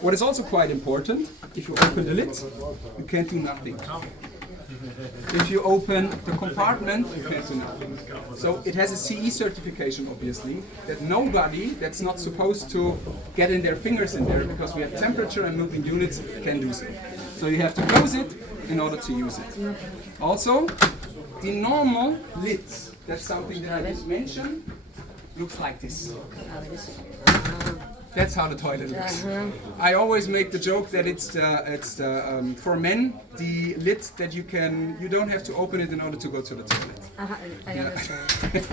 What is also quite important, if you open the lid, you can't do nothing. If you open the compartment, you can't do nothing. So it has a CE certification, obviously, that nobody that's not supposed to get in their fingers in there, because we have temperature and moving units, can do so. So you have to close it in order to use it. Also, the normal lid, that's something that I just mentioned, looks like this. That's how the toilet looks. I always make the joke that it's the for men, the lid that you don't have to open it in order to go to the toilet. I understand.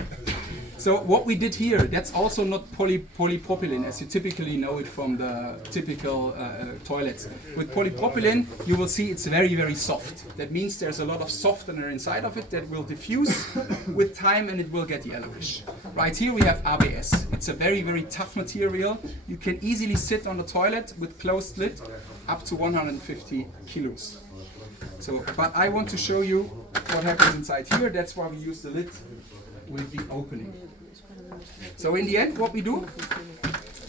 So what we did here, that's also not polypropylene as you typically know it from the typical toilets. With polypropylene, you will see it's very, very soft. That means there's a lot of softener inside of it that will diffuse with time and it will get yellowish. Right here we have ABS. It's a very, very tough material. You can easily sit on the toilet with closed lid up to 150 kilos. So, but I want to show you what happens inside here. That's why we use the lid with the opening. So in the end, what we do,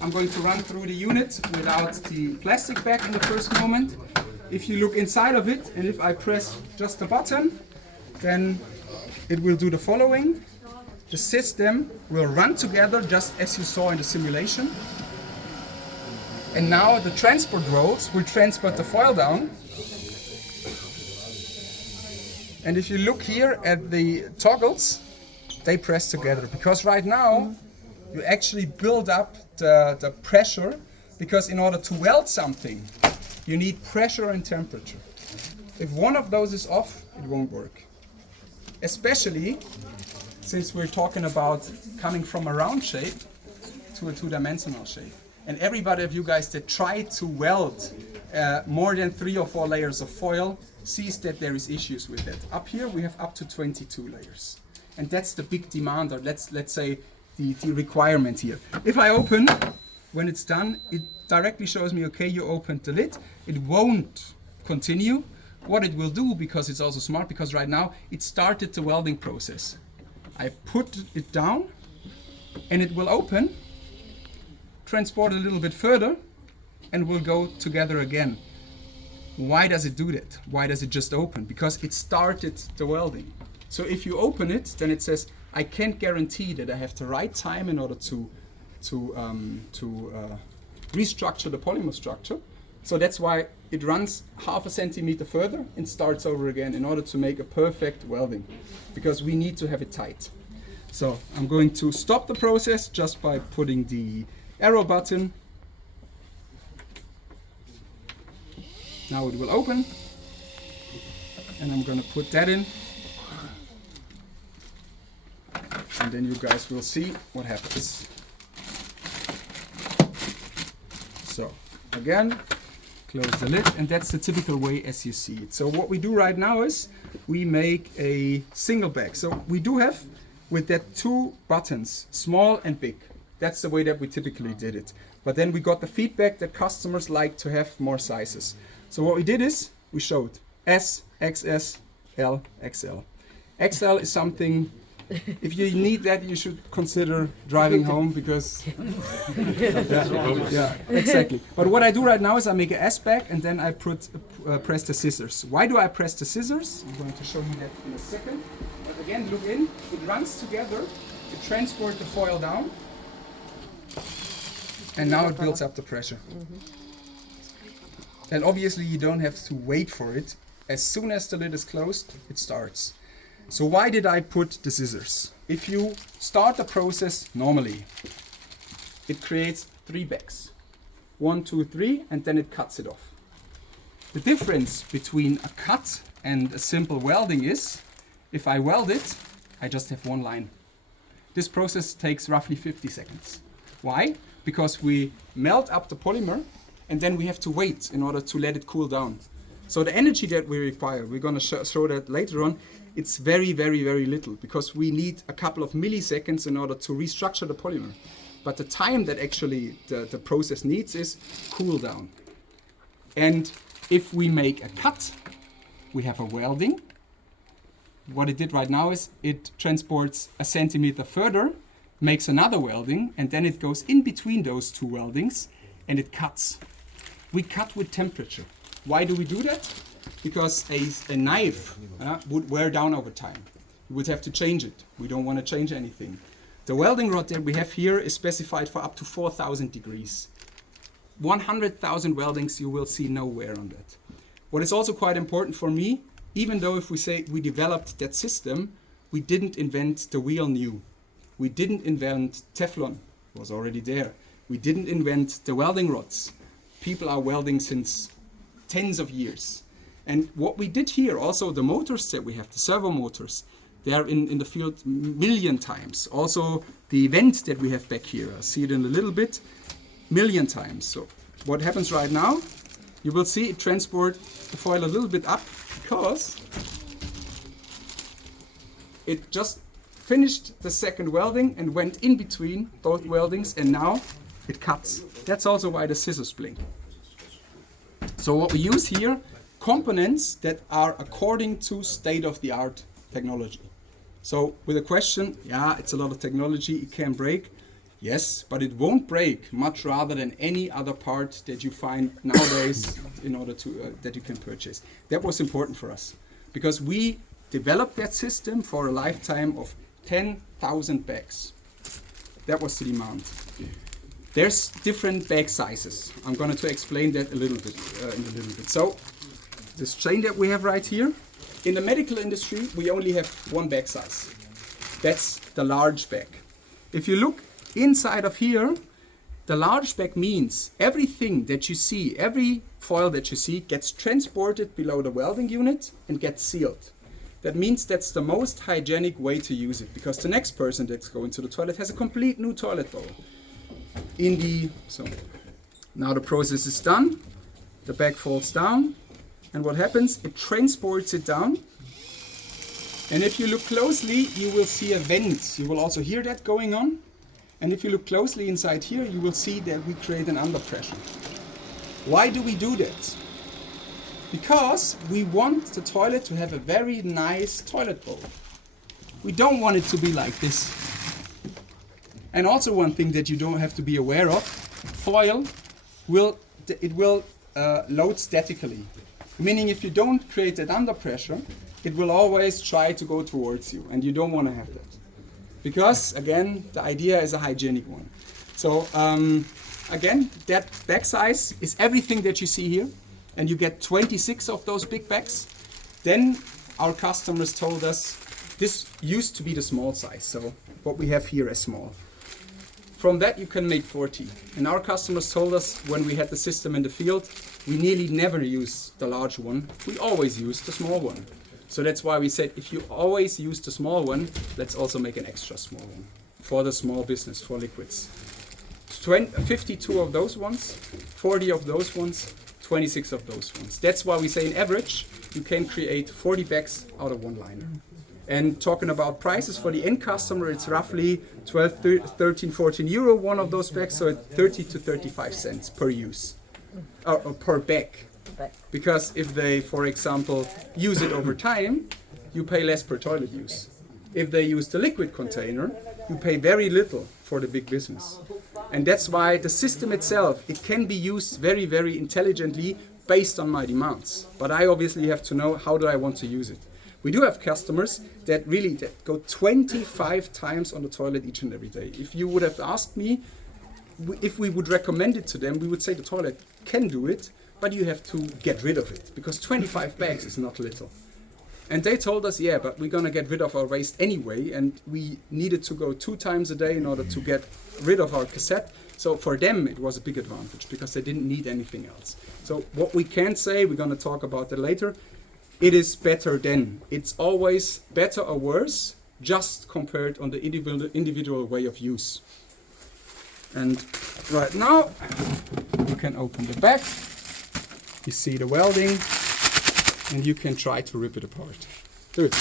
I'm going to run through the unit without the plastic bag in the first moment. If you look inside of it, and if I press just the button, then it will do the following. The system will run together just as you saw in the simulation. And now the transport rods will transport the foil down. And if you look here at the toggles, they press together, because right now you actually build up the pressure, because in order to weld something you need pressure and temperature. If one of those is off, it won't work. Especially since we're talking about coming from a round shape to a two-dimensional shape. And everybody of you guys that try to weld more than 3 or 4 layers of foil sees that there is issues with that. Up here we have up to 22 layers. And that's the big demand, or let's say the requirement here. If I open, when it's done, it directly shows me, okay, you opened the lid. It won't continue. What it will do, because it's also smart, because right now it started the welding process. I put it down and it will open, transport a little bit further, and will go together again. Why does it do that? Why does it just open? Because it started the welding. So if you open it, then it says, I can't guarantee that I have the right time in order to restructure the polymer structure. So that's why it runs half a centimeter further and starts over again in order to make a perfect welding, because we need to have it tight. So I'm going to stop the process just by putting the arrow button. Now it will open, and I'm going to put that in. And then you guys will see what happens. So again, close the lid, and that's the typical way as you see it. So what we do right now is we make a single bag. So we do have with that 2 buttons, small and big. That's the way that we typically did it. But then we got the feedback that customers like to have more sizes. So what we did is we showed S, XS, L, XL. XL is something, if you need that, you should consider driving home, because yeah, exactly. But what I do right now is I make an S bag, and then I press the scissors. Why do I press the scissors? I'm going to show you that in a second. But again, look in. It runs together. It transports the foil down, and now it builds up the pressure. And obviously you don't have to wait for it. As soon as the lid is closed, it starts. So why did I put the scissors? If you start the process normally, it creates 3 bags. 1, 2, 3, and then it cuts it off. The difference between a cut and a simple welding is, if I weld it, I just have 1 line. This process takes roughly 50 seconds. Why? Because we melt up the polymer, and then we have to wait in order to let it cool down. So the energy that we require, we're going to show that later on, it's very, very, very little, because we need a couple of milliseconds in order to restructure the polymer. But the time that actually the process needs is cool down. And if we make a cut, we have a welding. What it did right now is it transports a centimeter further, makes another welding, and then it goes in between those 2 weldings and it cuts. we cut with temperature. Why do we do that? Because a knife would wear down over time. You would have to change it. We don't want to change anything. The welding rod that we have here is specified for up to 4,000 degrees. 100,000 weldings, you will see no wear on that. What is also quite important for me, even though if we say we developed that system, we didn't invent the wheel new. We didn't invent Teflon, it was already there. We didn't invent the welding rods. People are welding since tens of years. And what we did here, also the motors that we have, the servo motors, they are in the field million times. Also the vent that we have back here, I'll see it in a little bit, million times. So what happens right now, you will see it transport the foil a little bit up because it just finished the second welding and went in between both weldings, and now it cuts. That's also why the scissors blink. So what we use here, components that are according to state-of-the-art technology. So with a question, yeah, it's a lot of technology, it can break. Yes, but it won't break much rather than any other part that you find nowadays in order to that you can purchase. That was important for us because we developed that system for a lifetime of 10,000 bags. That was the demand. There's different bag sizes. I'm going to explain that in a little bit. So this chain that we have right here, in the medical industry, we only have one bag size. That's the large bag. If you look inside of here, the large bag means everything that you see, every foil that you see gets transported below the welding unit and gets sealed. That means that's the most hygienic way to use it because the next person that's going to the toilet has a complete new toilet bowl. So now the process is done, the bag falls down, and what happens? It transports it down. And if you look closely, you will see a vent. You will also hear that going on. And if you look closely inside here, you will see that we create an under pressure. Why do we do that? Because we want the toilet to have a very nice toilet bowl. We don't want it to be like this. And also one thing that you don't have to be aware of, foil will load statically. Meaning if you don't create that under pressure, it will always try to go towards you, and you don't want to have that. Because, again, the idea is a hygienic one. So, again, that bag size is everything that you see here, and you get 26 of those big bags. Then our customers told us this used to be the small size, so what we have here is small. From that you can make 40. And our customers told us when we had the system in the field, we nearly never use the large one, we always use the small one. So that's why we said if you always use the small one, let's also make an extra small one for the small business, for liquids. 52 of those ones, 40 of those ones, 26 of those ones. That's why we say in average, you can create 40 bags out of one liner. And talking about prices for the end customer, it's roughly 12, 13, 14 euro one of those bags, so 30 to 35 cents per use, or per bag. Because if they, for example, use it over time, you pay less per toilet use. If they use the liquid container, you pay very little for the big business. And that's why the system itself, it can be used very, very intelligently based on my demands. But I obviously have to know how do I want to use it. We do have customers that go 25 times on the toilet each and every day. If you would have asked me if we would recommend it to them, we would say the toilet can do it, but you have to get rid of it because 25 bags is not little. And they told us, yeah, but we're going to get rid of our waste anyway, and we needed to go 2 times a day in order to get rid of our cassette. So for them, it was a big advantage because they didn't need anything else. So what we can say, we're going to talk about that later, it is better than. It's always better or worse, just compared on the individual way of use. And right now, you can open the back. You see the welding, and you can try to rip it apart. Do it.